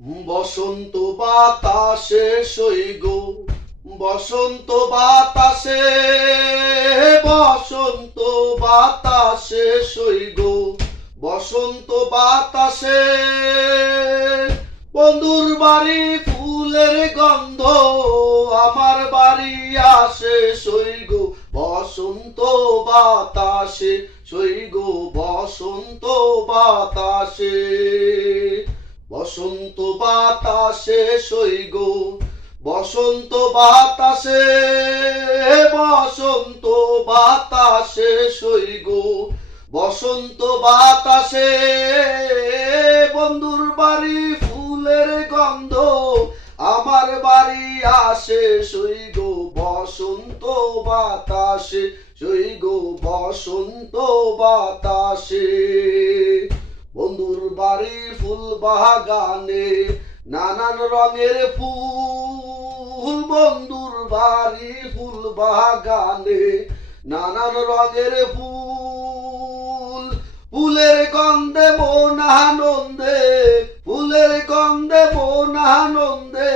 বসন্ত বাতাসে সইগ, বসন্ত বাতাসে, বসন্ত বাতাসে সইগ, বসন্ত বাতাসে বন্ধুর বাড়ি ফুলের গন্ধ আমার বাড়ি আসে সইগ, বসন্ত বাতাসে সইগ, বসন্ত বাতাসে, বসন্ত বাতাসে সইগ, বসন্ত বাতাসে, বসন্ত বাতাসে সইগ, বসন্ত বাতাসে বন্ধুর বাড়ি ফুলের গন্ধ আমার বাড়ি আসে সইগ, বসন্ত বাতাসে সইগ, বসন্ত বাতাসে। বন্ধুর বাড়ির ফুল বাগানে নানান রঙের ফুল, বন্ধুর বাড়ির ফুল বাগানে নানান রঙের ফুল, ফুলের গন্ধে মন আনন্দে, ফুলের গন্ধে মন আনন্দে